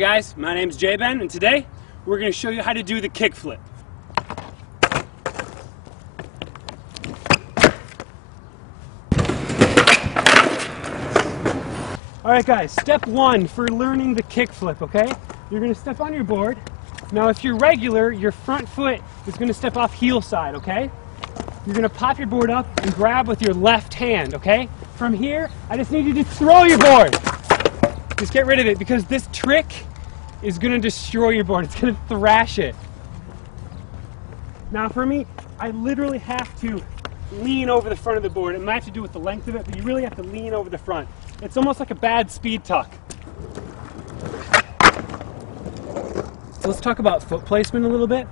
guys, my name's J-Ben, and today we're going to show you how to do the kickflip. Alright guys, step one for learning the kickflip, okay? You're going to step on your board. Now if you're regular, your front foot is going to step off heel side, okay? You're going to pop your board up and grab with your left hand, okay? From here, I just need you to throw your board. Just get rid of it, because this trick is going to destroy your board. It's going to thrash it. Now for me, I literally have to lean over the front of the board. It might have to do with the length of it, but you really have to lean over the front. It's almost like a bad speed tuck. So let's talk about foot placement a little bit.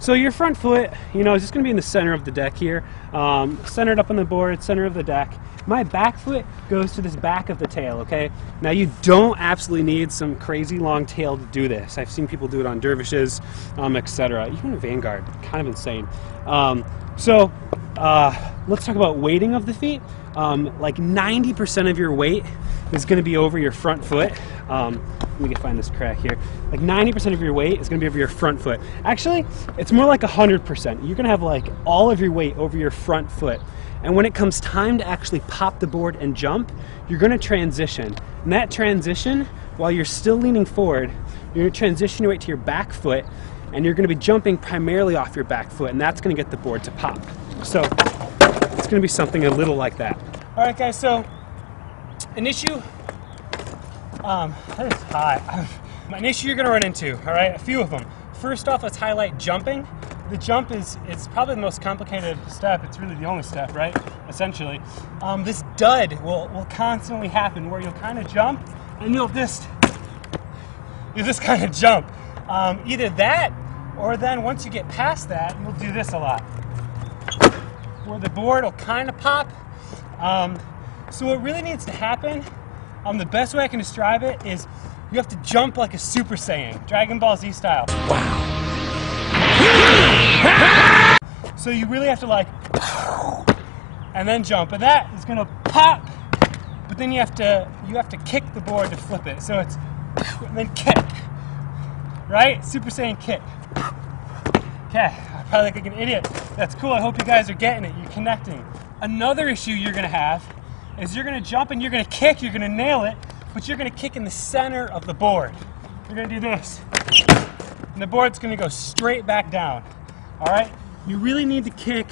So your front foot, is just going to be in the center of the deck here, centered up on the board, center of the deck. My back foot goes to this back of the tail, okay? Now you don't absolutely need some crazy long tail to do this. I've seen people do it on dervishes, etc. Even a Vanguard, kind of insane. So let's talk about weighting of the feet. Like 90% of your weight is going to be over your front foot. Let me find this crack here. Like 90% of your weight is going to be over your front foot. Actually, it's more like 100%. You're going to have like all of your weight over your front foot. And when it comes time to actually pop the board and jump, you're going to transition. And that transition, while you're still leaning forward, you're going to transition your weight to your back foot, and you're going to be jumping primarily off your back foot, and that's going to get the board to pop. So it's going to be something a little like that. All right, guys, so an issue, that is hot. An issue you're going to run into, all right, a few of them. First off, let's highlight jumping. The jump is probably the most complicated step. It's really the only step, right? Essentially. This dud will constantly happen where you'll kind of jump and you'll just kind of jump. Either that, or then once you get past that, you'll do this a lot, where the board will kind of pop. So what really needs to happen, the best way I can describe it is you have to jump like a Super Saiyan, Dragon Ball Z style. Wow. So you really have to like, and then jump, and that is gonna pop. But then you have to kick the board to flip it. So it's and then kick, right? Super Saiyan kick. Okay, I probably look like an idiot. That's cool. I hope you guys are getting it. You're connecting. Another issue you're gonna have is you're gonna jump and you're gonna kick. You're gonna nail it, but you're gonna kick in the center of the board. You're gonna do this, and the board's gonna go straight back down. All right? You really need to kick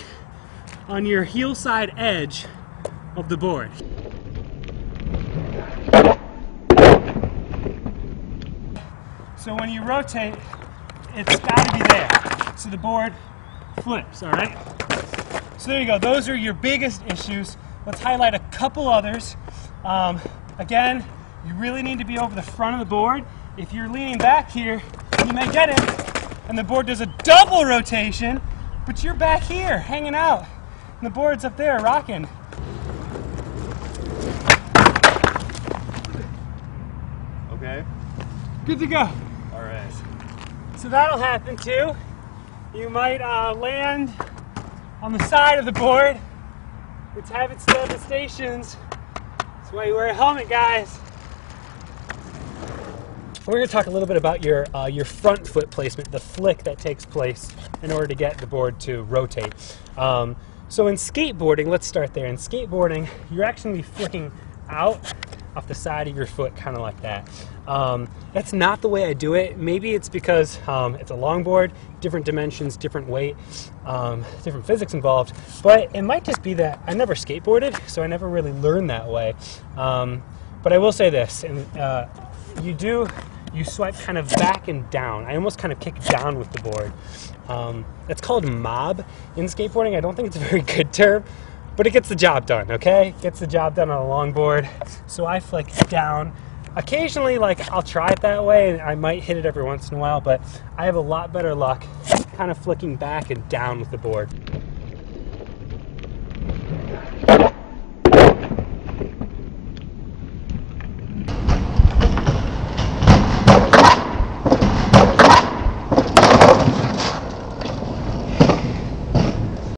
on your heel side edge of the board. So when you rotate, it's got to be there. So the board flips, all right? So there you go. Those are your biggest issues. Let's highlight a couple others. Again, you really need to be over the front of the board. If you're leaning back here, you may get it, and the board does a double rotation, but you're back here, hanging out, and the board's up there, rocking. Okay. Good to go. All right. So that'll happen too. You might land on the side of the board, which have its devastations. That's why you wear a helmet, guys. We're going to talk a little bit about your front foot placement, the flick that takes place in order to get the board to rotate. So in skateboarding, let's start there. In skateboarding, you're actually going to be flicking out off the side of your foot, kind of like that. That's not the way I do it. Maybe it's because it's a longboard, different dimensions, different weight, different physics involved. But it might just be that I never skateboarded, so I never really learned that way. But I will say this, and you swipe kind of back and down. I almost kind of kick down with the board. It's called mob in skateboarding. I don't think it's a very good term, but it gets the job done, okay? Gets the job done on a longboard. So I flick down. Occasionally, I'll try it that way, and I might hit it every once in a while, but I have a lot better luck kind of flicking back and down with the board.